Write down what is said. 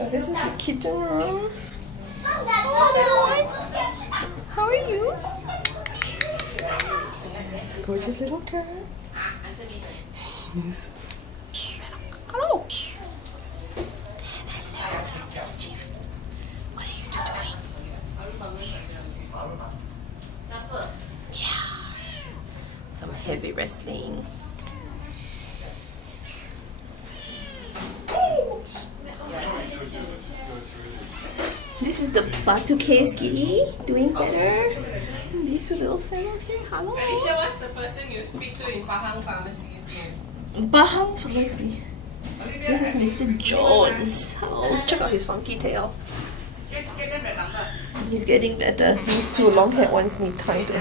So this is the kitten room. Oh, little one. How are you? This gorgeous little girl. Yes. Hello. Mischief. What are you doing? Yeah. Some heavy wrestling. This is the Batu Caves kitty, doing better. And these two little fellows here, hello. Alicia, what's the person you speak to in Pahang Pharmacy's name? Pahang Pharmacy. This is Mr. Jones. Hello, check out his funky tail. Get them the number. He's getting better. These two long-haired ones need time to